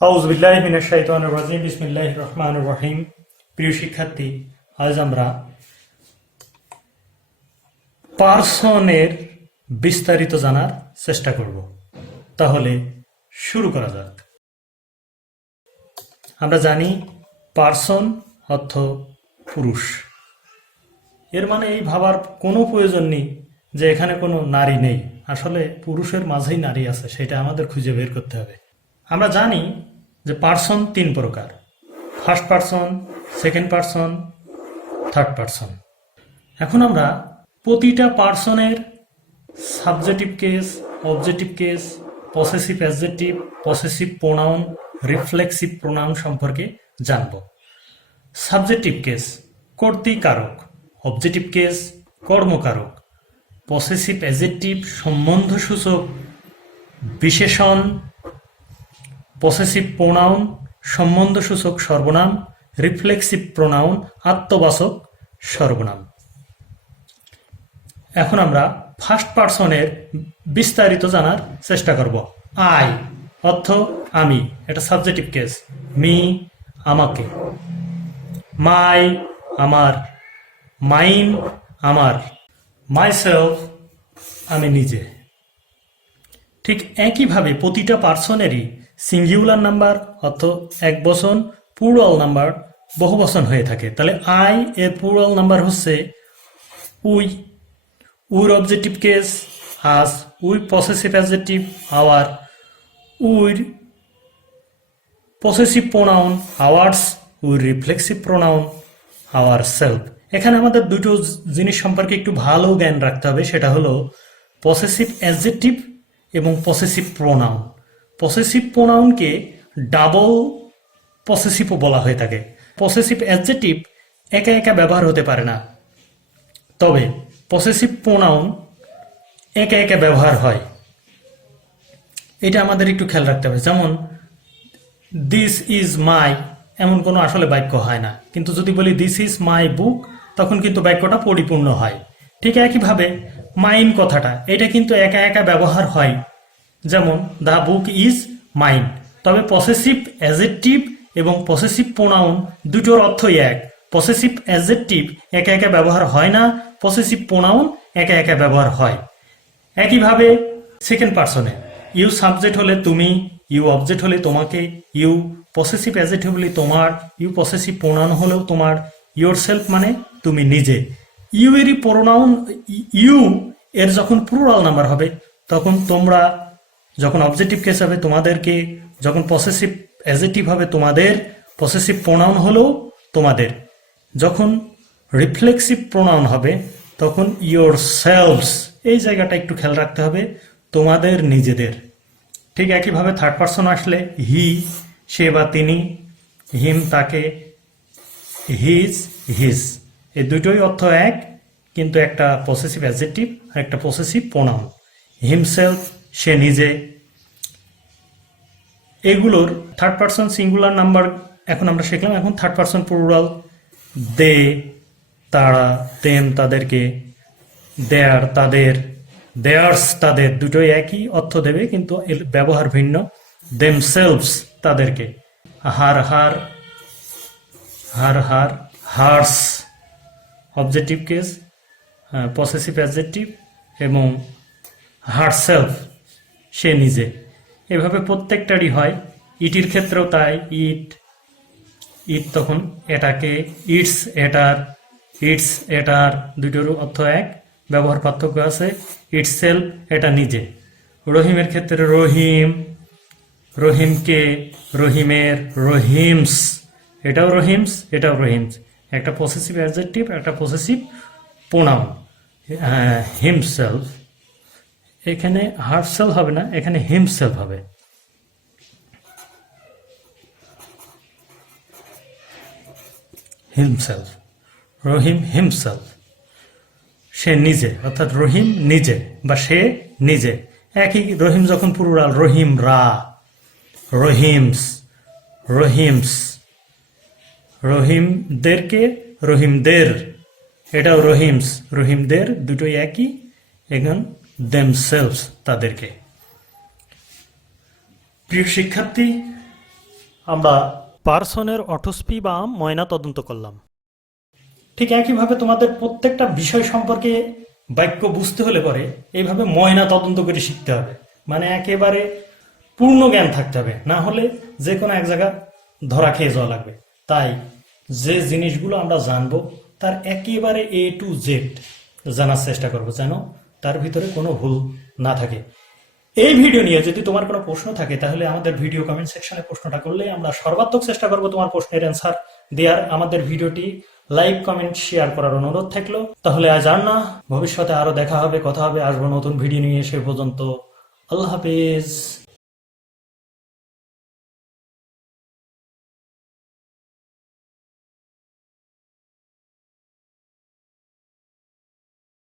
আউযুবিল্লাহি মিনাশ শাইতানির রাজিম বিসমিল্লাহির রহমানির রহিম। প্রিয় শিক্ষার্থী, আজ আমরা পার্সনের বিস্তারিত জানার চেষ্টা করব। তাহলে শুরু করা যাক। আমরা জানি পার্সন অর্থ পুরুষ। এর মানে এই ভাবার কোনো প্রয়োজন নেই যে এখানে কোনো নারী নেই। আসলে পুরুষের মাঝেই নারী আছে, সেটা আমাদের খুঁজে বের করতে হবে। আমরা জানি যে পার্সন তিন প্রকার: first person, second person, third person. এখন আমরা প্রতিটা পার্সনের subjective case, objective case, possessive adjective, possessive pronoun, reflexive pronoun সম্পর্কে জানব। সাবজেক্টিভ কেস কর্তৃকারক, অবজেক্টিভ কেস কর্মকারক, পসেসিভ অ্যাডজেক্টিভ সম্বন্ধসূচক বিশেষণ, পসেসিভ প্রোনাউন সম্বন্ধসূচক সর্বনাম, রিফ্লেক্সিভ প্রোনাউন আত্মবাচক সর্বনাম। এখন আমরা ফার্স্ট পার্সনের বিস্তারিত জানার চেষ্টা করব। আই অর্থ আমি, এটা সাবজেক্টিভ কেস। মি আমাকে, মাই আমার, মাইন আমার, মাইসেলফ আমি নিজে। ঠিক একইভাবে প্রতিটা পার্সনেরই সিঙ্গুলার নাম্বার অর্থ একবচন, প্লুরাল নাম্বার বহুবচন হয়ে থাকে। তাহলে আই এর প্লুরাল নাম্বার হচ্ছে উই, উইর objective case us, we possessive adjective our, উইর পসেসিভ প্রোনাউন আওয়ার্স, উইর রিফ্লেক্সিভ প্রোনাউন আওয়ার সেলফ। এখানে আমাদের দুটো জিনিস সম্পর্কে একটু ভালো জ্ঞান রাখতে হবে, সেটা হলো পসেসিভ অ্যাডজেক্টিভ এবং পসেসিভ প্রোনাউন। পসেসিভ প্রোনাউনকে ডাবল পসেসিভও বলা হয়ে থাকে। পসেসিভ অ্যাডজেক্টিভ একা একা ব্যবহার হতে পারে না, তবে পসেসিভ প্রোনাউন একা একা ব্যবহার হয়। এটা আমাদের একটু খেয়াল রাখতে হবে। যেমন দিস ইজ মাই, এমন কোনো আসলে বাক্য হয় না, কিন্তু যদি বলি দিস ইজ মাই বুক, তখন কিন্তু বাক্যটা পরিপূর্ণ হয়। ঠিক একইভাবে মাইন কথাটা, এটা কিন্তু একা একা ব্যবহার হয়। যেমন দ্য বুক ইজ মাইন, তবে পসেসিভ অ্যাডজেক্টিভ এবং পসেসিভ প্রোনাউন দুটোর অর্থই এক। পসেসিভ অ্যাডজেক্টিভ একা একা ব্যবহার হয় না, পসেসিভ প্রোনাউন একা একা ব্যবহার হয়। একইভাবে সেকেন্ড পার্সনে ইউ সাবজেক্ট হলে তুমি, ইউ অবজেক্ট হলে তোমাকে, ইউ পসেসিভ অ্যাডজেক্টিভ হলে তোমার, ইউ পসেসিভ প্রোনাউন হলেও তোমার, ইয়োর সেলফ মানে তুমি নিজে। ইউ এরই প্রোনাউন, ইউ এর যখন প্লুরাল নাম্বার হবে তখন তোমরা, যখন অবজেক্টিভ কেস হবে তোমাদেরকে, যখন পসেসিভ অ্যাডজেক্টিভ হবে তোমাদের, পসেসিভ প্রোনাউন হলেও তোমাদের, যখন রিফ্লেক্সিভ প্রোনাউন হবে তখন ইয়োর সেলফস, এই জায়গাটা একটু খেয়াল রাখতে হবে, তোমাদের নিজেদের। ঠিক একইভাবে থার্ড পার্সন আসলে হি সে বা তিনি, হিম তাকে, হিজ হিজ, এই দুটোই অর্থ এক, কিন্তু একটা পসেসিভ অ্যাডজেক্টিভ আর একটা পসেসিভ প্রোনাউন। হিমসেলফ সে নিজে। এগুলোর থার্ড পার্সন সিঙ্গুলার নাম্বার এখন আমরা শিখলাম। এখন থার্ড পার্সন প্লুরাল, দে তারা, দেম তাদেরকে, দেয়ার তাদের, দেয়ার্স তাদের, দুটোই একই অর্থ দেবে কিন্তু এর ব্যবহার ভিন্ন। দেমসেলভস তাদেরকে, her her, her her, hers objective case, possessive adjective, এবং হারসেলফ সে নিজে। এভাবে প্রত্যেকটারই হয়। ইটির ক্ষেত্রেও তাই, ইট ইট তখন এটাকে, ইটস এটার, ইটস এটার, দুটোর অর্থ এক, ব্যবহার পার্থক্য আছে। ইটস সেলফ এটা নিজে। রহিমের ক্ষেত্রে রহিম, রহিমকে, রহিমের, রহিমস এটাও রহিমস, এটাও রহিমস, একটা পসেসিভ অ্যাডজেক্টিভ একটা পসেসিভ প্রোনাউন। হিমসেলফ, এখানে হারসেলফ হবে না, এখানে হিমসেলফ হবে। হিমসেলফ, রহিম হিমসেলফ সে নিজে, অর্থাৎ রহিম নিজে বা সে নিজে। একই রহিম যখন প্লুরাল, রহিম রা, রহিমস, রহিমস, রহিমদেরকে, রহিমদের, এটাও রহিমস, রহিমদের, দুটোই একই। এখন দেমসেলভস তাদেরকে। প্রিয় শিক্ষার্থী, আমরা পার্সনের অটোস্পি বা ময়না তদন্ত করলাম। ঠিক একইভাবে তোমাদের প্রত্যেকটা বিষয় সম্পর্কে বাক্য বুঝতে হলে পরে এইভাবে ময়না তদন্ত করে শিখতে হবে, মানে একেবারে পূর্ণ জ্ঞান থাকতে হবে, না হলে যে কোনো এক জায়গা ধরা খেয়ে যাওয়া লাগবে। তাই যে জিনিসগুলো আমরা জানবো তার একেবারে A to Z জানার চেষ্টা করবো, যেন তার ভিতরে কোনো ভুল না থাকে। এই ভিডিও নিয়ে যদি তোমার কোনো প্রশ্ন থাকে তাহলে আমাদের ভিডিও কমেন্ট সেকশনে প্রশ্নটা করলে আমরা সর্বাত্মক চেষ্টা করব তোমার প্রশ্নের অ্যান্সার দেওয়ার। আমাদের ভিডিওটি লাইক, কমেন্ট, শেয়ার করার অনুরোধ থাকলো। তাহলে আজ আর না, ভবিষ্যতে আরো দেখা হবে, কথা হবে, আসবো নতুন ভিডিও নিয়ে। সে পর্যন্ত আল্লাহ হাফেজ।